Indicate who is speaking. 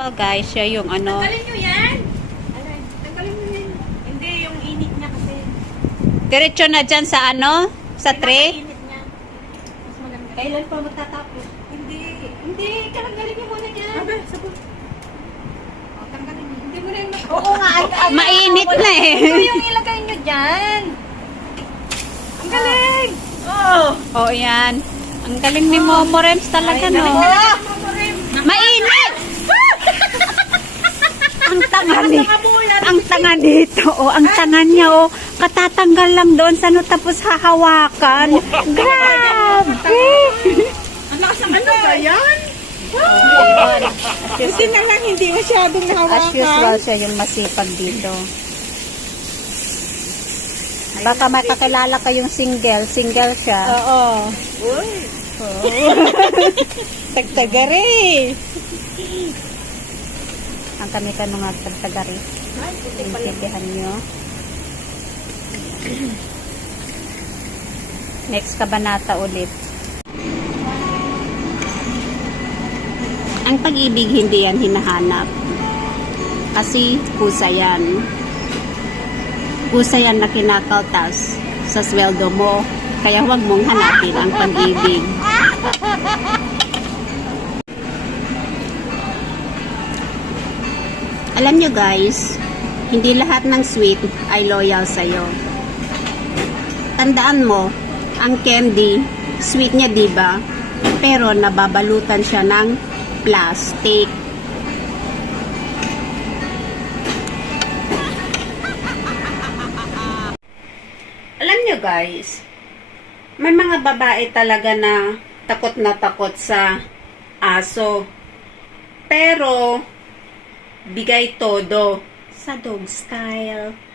Speaker 1: Oh, guys, siya yung ano.
Speaker 2: Tanggalin nyo yan! Alay, tanggalin nyo yan. Hindi, yung init niya kasi.
Speaker 1: Diretso na dyan sa ano? Sa tray?
Speaker 2: Init niya. Mas maganda.
Speaker 3: Kailan pa matatapos?
Speaker 2: Hindi.
Speaker 3: Hindi, kalanggalin niyo muna dyan.
Speaker 2: Sabi, sabot. O, tanggalin nyo. Hindi mo na yung
Speaker 3: Oo nga, ay, ay,
Speaker 1: Mainit na eh.
Speaker 3: Ito yung ilagay niyo dyan.
Speaker 2: Ang galing! Oh!
Speaker 1: Oh, yan. Ang galing ni Momo Rems talaga, no?
Speaker 3: Ah!
Speaker 1: Mainit! Tanga ni ang tanga dito, oh, ang tanga niya, oh, katatanggal lang doon sa no, tapos hahawakan. Grabe!
Speaker 2: Ang lakas ng ano ba yan? Kasi na lang hindi masyadong
Speaker 1: As
Speaker 2: nahawakan.
Speaker 1: usual, siya yung masipag dito. Baka may kakilala kayong single, single siya.
Speaker 2: Oo. Uy. Tagtagari.
Speaker 1: Ang kami ka nung tagtagari. Intindihan nyo. Next kabanata ulit. Ang pag-ibig hindi yan hinahanap. Kasi kusa yan. Kusa yan na kinakaltas sa sweldo mo. Kaya huwag mong hanapin ang pag-ibig. Alam nyo guys, hindi lahat ng sweet ay loyal sa'yo. Tandaan mo, ang candy, sweet niya diba? Pero nababalutan siya ng plastic. Alam nyo guys, may mga babae talaga na takot na takot sa aso. Pero, bigay todo sa dog style.